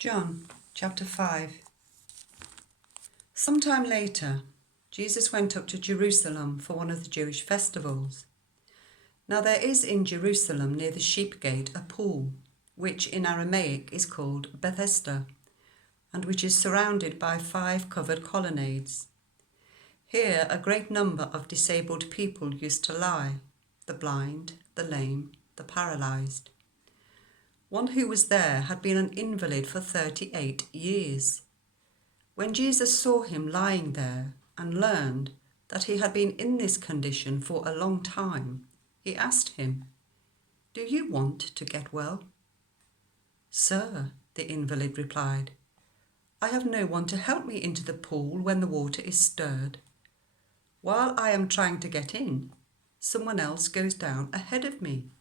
John chapter 5. Sometime later, Jesus went up to Jerusalem for one of the Jewish festivals. Now there is in Jerusalem near the sheep gate a pool, which in Aramaic is called Bethesda, and which is surrounded by 5 covered colonnades. Here a great number of disabled people used to lie, the blind, the lame, the paralysed. One who was there had been an invalid for 38 years. When Jesus saw him lying there and learned that he had been in this condition for a long time, he asked him, "Do you want to get well?" "Sir," the invalid replied, "I have no one to help me into the pool when the water is stirred. While I am trying to get in, someone else goes down ahead of me."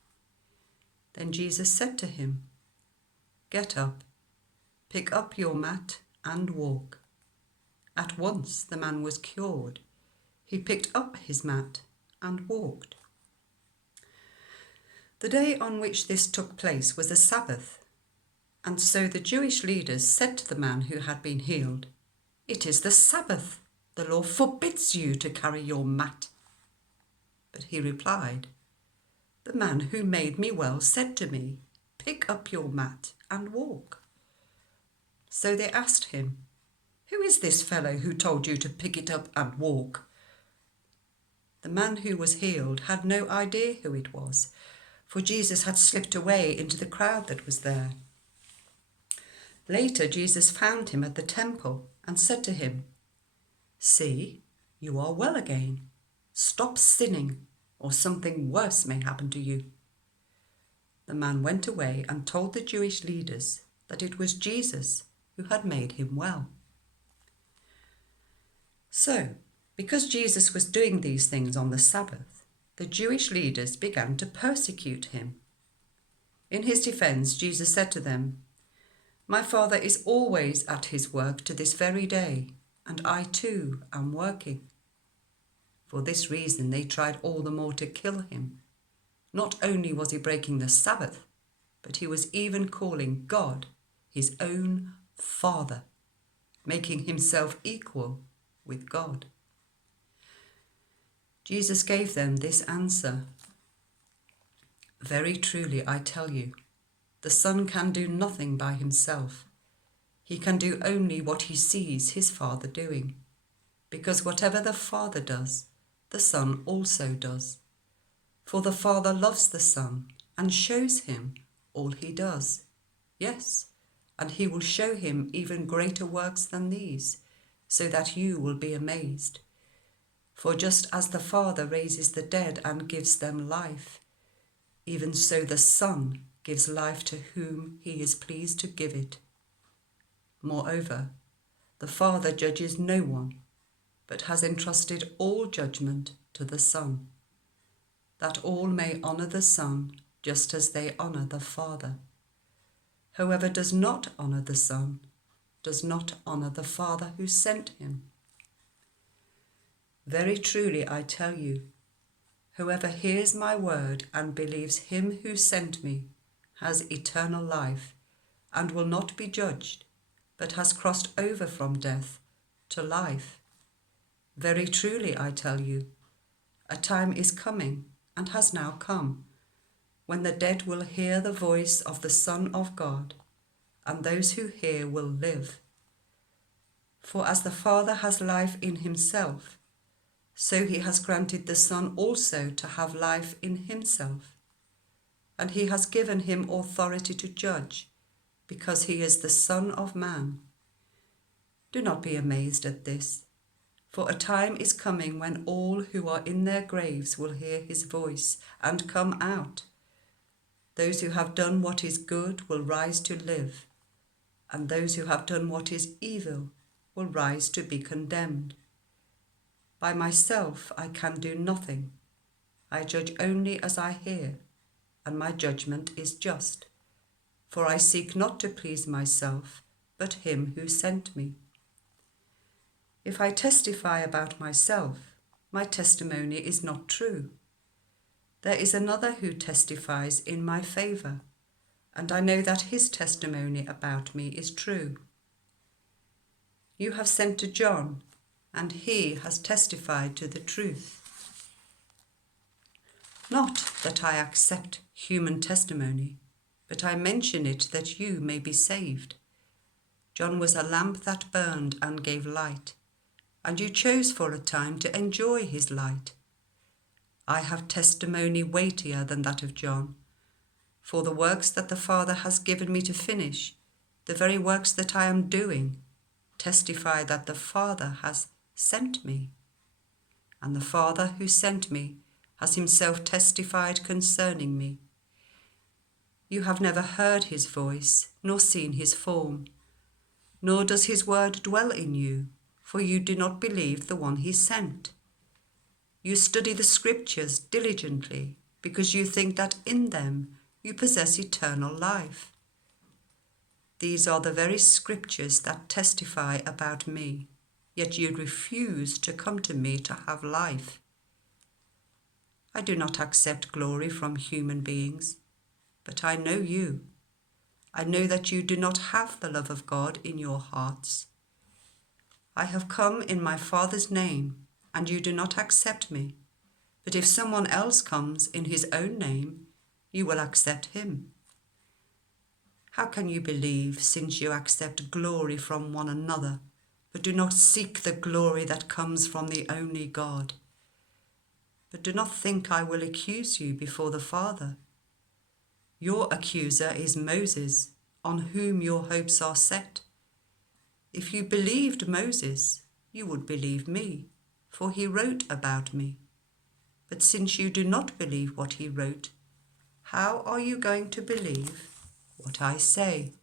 Then Jesus said to him, "Get up, pick up your mat and walk." At once the man was cured. He picked up his mat and walked. The day on which this took place was a Sabbath, and so the Jewish leaders said to the man who had been healed, "It is the Sabbath. The law forbids you to carry your mat." But he replied, "The man who made me well said to me, 'Pick up your mat and walk.'" So they asked him, "Who is this fellow who told you to pick it up and walk?" The man who was healed had no idea who it was, for Jesus had slipped away into the crowd that was there. Later Jesus found him at the temple and said to him, "See, you are well again. Stop sinning, or something worse may happen to you." The man went away and told the Jewish leaders that it was Jesus who had made him well. So, because Jesus was doing these things on the Sabbath, the Jewish leaders began to persecute him. In his defense, Jesus said to them, "My Father is always at his work to this very day, and I too am working." For this reason they tried all the more to kill him. Not only was he breaking the Sabbath, but he was even calling God his own Father, making himself equal with God. Jesus gave them this answer, "Very truly I tell you, the Son can do nothing by himself. He can do only what he sees his Father doing, because whatever the Father does, the Son also does. For the Father loves the Son and shows him all he does. Yes, and he will show him even greater works than these, so that you will be amazed. For just as the Father raises the dead and gives them life, even so the Son gives life to whom he is pleased to give it. Moreover, the Father judges no one, but has entrusted all judgment to the Son, that all may honour the Son just as they honour the Father. Whoever does not honour the Son does not honour the Father who sent him. Very truly I tell you, whoever hears my word and believes him who sent me has eternal life and will not be judged, but has crossed over from death to life. Very truly I tell you, a time is coming and has now come, when the dead will hear the voice of the Son of God, and those who hear will live. For as the Father has life in himself, so he has granted the Son also to have life in himself. And he has given him authority to judge, because he is the Son of Man. Do not be amazed at this, for a time is coming when all who are in their graves will hear his voice and come out. Those who have done what is good will rise to live, and those who have done what is evil will rise to be condemned. By myself I can do nothing. I judge only as I hear, and my judgment is just, for I seek not to please myself, but him who sent me. If I testify about myself, my testimony is not true. There is another who testifies in my favour, and I know that his testimony about me is true. You have sent to John, and he has testified to the truth. Not that I accept human testimony, but I mention it that you may be saved. John was a lamp that burned and gave light, and you chose for a time to enjoy his light. I have testimony weightier than that of John, for the works that the Father has given me to finish, the very works that I am doing, testify that the Father has sent me. And the Father who sent me has himself testified concerning me. You have never heard his voice, nor seen his form, nor does his word dwell in you, for you do not believe the one he sent. You study the scriptures diligently, because you think that in them you possess eternal life. These are the very scriptures that testify about me, yet you refuse to come to me to have life. I do not accept glory from human beings, but I know you. I know that you do not have the love of God in your hearts. I have come in my Father's name, and you do not accept me. But if someone else comes in his own name, you will accept him. How can you believe, since you accept glory from one another, but do not seek the glory that comes from the only God? But do not think I will accuse you before the Father. Your accuser is Moses, on whom your hopes are set. If you believed Moses, you would believe me, for he wrote about me. But since you do not believe what he wrote, how are you going to believe what I say?